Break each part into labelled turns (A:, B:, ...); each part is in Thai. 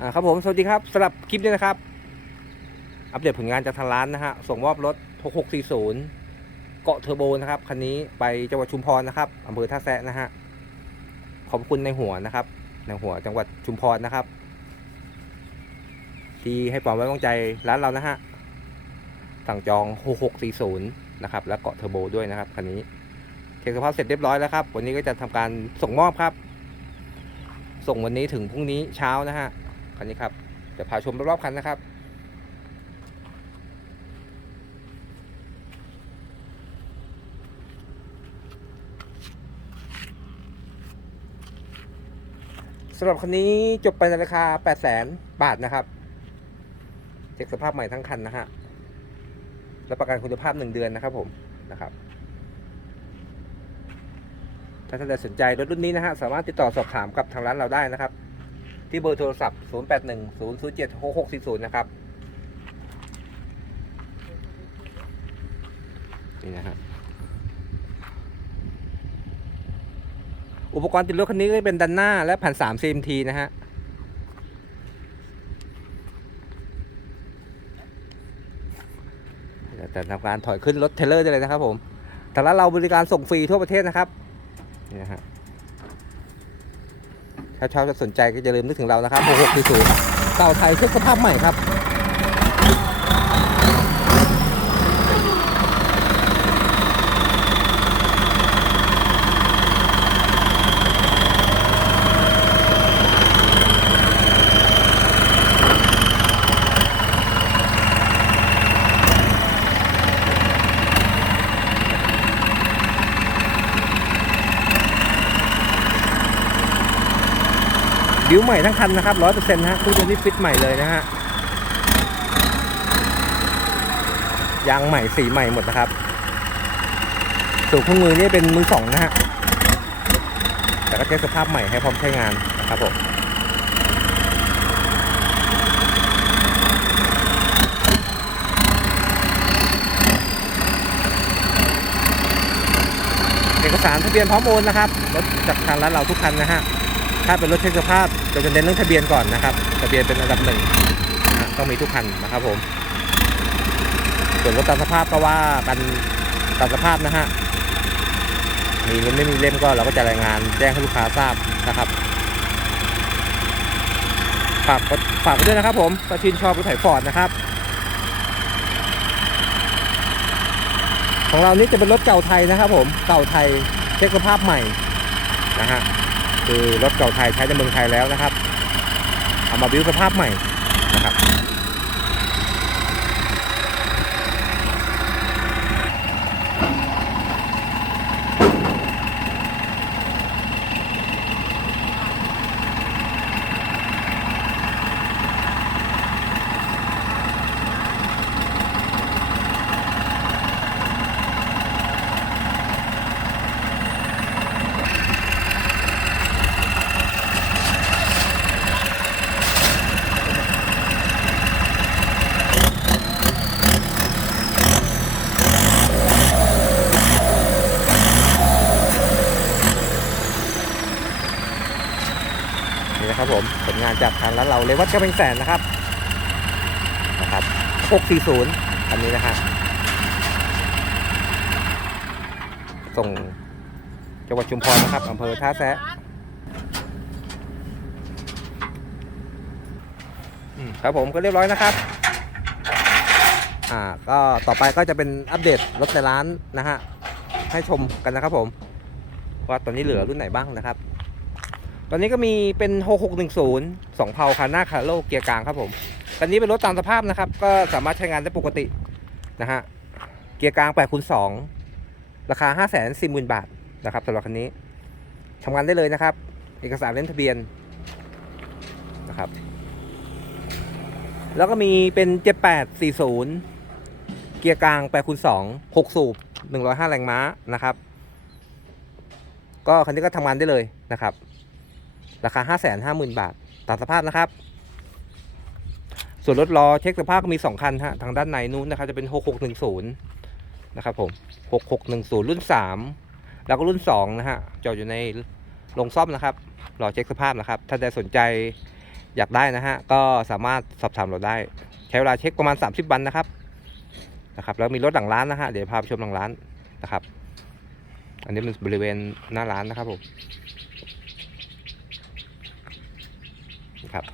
A: อ่าครับผมสวัสดีครับสำหรับคลิปนี้นะครับ อัปเดตผลงานจากทางร้านนะฮะส่งมอบรถ 6640 เกาะเทอร์โบนะครับคันนี้ไปจังหวัดชุมพรนะครับอำเภอท่าแซะนะฮะขอบคุณในหัวนะครับ ในหัวจังหวัดชุมพรนะครับ ที่ให้ความไว้วางใจร้านเรานะฮะสั่งจอง 6640 นะครับ และเกาะเทอร์โบด้วยนะครับคันนี้เช็คสภาพเสร็จเรียบร้อยแล้วครับ วันนี้ก็จะทำการส่งมอบครับ ส่งวันนี้ถึงพรุ่งนี้เช้านะฮะ คันนี้ครับจะพาชมรอบๆคันนะครับสำหรับคันนี้จบไปในราคา 8 0 0 0 0 0 บาทนะครับ เช็คสภาพใหม่ทั้งคันนะฮะ รับประกันคุณภาพ 1 เดือนนะครับผมนะครับ ถ้าท่านใดสนใจรถรุ่นนี้นะฮะ สามารถติดต่อสอบถามกับทางร้านเราได้นะครับ ที่เบอร์โทรศัพท์ 0810076640 นะครับ นี่นะฮะอุปกรณ์ติดรถคันนี้ก็เป็นดันหน้าและแผ่น3 CMT นะฮะเดี๋ยวจะทำการถอยขึ้นรถเทเลอร์ได้เลยนะครับผมทางร้านเราบริการส่งฟรีทั่วประเทศนะครับ นี่นะฮะ ถ้าชอบจะสนใจก็อย่าลืมนึกถึงเรานะครับ 6640เก่าไทยเครื่องสภาพใหม่ครับ บิวใหม่ทั้งคันนะครับร้อยเปอร์เซ็นต์ฮะตู้ยนต์นี่ฟิตใหม่เลยนะฮะยางใหม่สีใหม่หมดนะครับสูบเครื่องมือนี่เป็นมือสองนะฮะแต่ก็เช็คสภาพใหม่ให้พร้อมใช้งานนะครับผมเอกสารทะเบียนพร้อมโอนนะครับรถจากทางร้านเราทุกคันนะฮะ ถ้าเป็นรถเช็คสภาพเราจะเน้นเรื่องทะเบียนก่อนนะครับ ทะเบียนเป็นอันดับหนึ่งนะต้องมีทุกคันนะครับผม ส่วนรถตามสภาพก็ว่ากันตามสภาพนะฮะ มีเล่มไม่มีเล่มก็เราก็จะรายงานแจ้งให้ลูกค้าทราบนะครับ ฝากฝากไว้ด้วยนะครับผมถ้าชื่นชอบรถไถฟอร์ดนะครับ ของเรานี่จะเป็นรถเก่าไทยนะครับผม เก่าไทยเช็คสภาพใหม่นะฮะ คือรถเก่าไทยใช้ในเมืองไทยแล้วนะครับ เอามาบิวสภาพใหม่นะครับ นะครับผมผลงานจากทางร้านเราเลยวัดกระเบงแสนนะครับนะครับ 640คันนี้นะฮะส่งจังหวัดชุมพรนะครับอำเภอท่าแซะครับผมก็เรียบร้อยนะครับ อ่า ก็ต่อไปก็จะเป็นอัปเดตรถในร้านนะฮะ ให้ชมกันนะครับผม ว่าตอนนี้เหลือรุ่นไหนบ้างนะครับ ตอนนี้ก็มีเป็น 6610 2เพาคาน่าคาโลเกียร์กลางครับผมคันนี้เป็นรถตามสภาพนะครับ ก็สามารถใช้งานได้ปกตินะฮะ เกียร์กลาง8คูณ2ราคา 540,000 บาทนะครับสำหรับคันนี้ทำงานได้เลยนะครับ เอกสารเล่มทะเบียนนะครับ แล้วก็มีเป็น 7840 เกียร์กลาง8คูณ2 6 สูบ 105 แรงม้านะครับ ก็คันนี้ก็ทำงานได้เลยนะครับ ราคา 5 5 0 0 0 0 บาทตามสภาพนะครับ ส่วนรถล้อเช็คสภาพก็มี 2 คันฮะทางด้านในนู้นนะครับจะเป็น 6610 นะครับผม6610 รุ่น 3 แล้วก็รุ่น 2 นะฮะจอดอยู่ในโรงซ่อมนะครับรอเช็คสภาพนะครับ ถ้าใดสนใจอยากได้นะฮะก็สามารถสอบถามเราได้ ใช้เวลาเช็คประมาณ 30 วันนะครับนะครับแล้วมีรถหลังร้านนะฮะเดี๋ยวพาไปชมหลังร้านนะครับ อันนี้เป็นบริเวณหน้าร้านนะครับผมนะ ครับ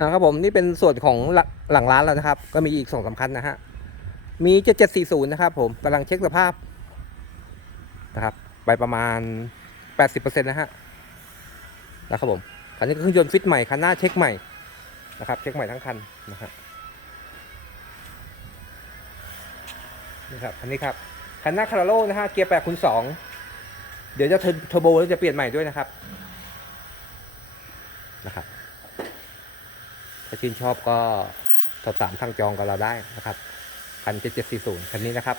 A: นะครับผมนี่เป็นส่วนของหลังหลังร้านแล้วนะครับ ก็มีอีกสองสำคัญนะฮะ มี7740นย์นะครับผมกำลังเช็คสภาพนะครับ ไปประมาณ80%นต์นะฮะ นะครับผมคันนี้ก็เครื่องยนต์ฟิตใหม่คันหน้าเช็คใหม่นะครับเช็คใหม่ทั้งคันนะครับนี่ครับคันนี้ครับ คันหน้าคาราโลนะฮะเกียร์8คูณ2เดี๋ยวจะเทอร์โบแล้วจะเปลี่ยนใหม่ด้วยนะครับนะครับ ถ้าชื่นชอบก็สอบถามทางจองกับเราได้นะครับคันเจ็ดเจ็ดสี่ศูนย์คันนี้นะครับ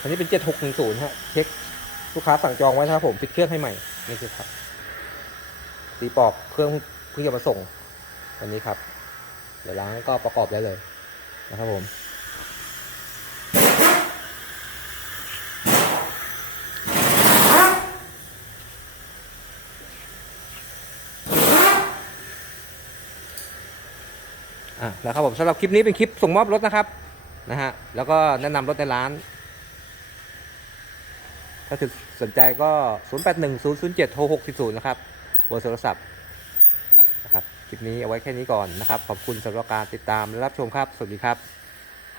A: อันนี้เป็นเจ็ดหกหนึ่งศูนย์ฮะเช็คลูกค้าสั่งจองไว้นะครับผมปิดเครื่องให้ใหม่นี่คือครับตีปอกเครื่องเพิ่งจะมาส่งวันนี้ครับ เดี๋ยวล้างก็ประกอบได้เลยนะครับผม อะแล้วครับผมสำหรับคลิปนี้เป็นคลิปส่งมอบรถนะครับนะฮะแล้วก็แนะนำรถในร้าน ถ้าสนใจก็ 0 8 1 0 0 7 6 6 0นะครับเบอร์โทรศัพท์ คลิปนี้เอาไว้แค่นี้ก่อนนะครับ ขอบคุณสำหรับการติดตามและรับชมครับ สวัสดีครับ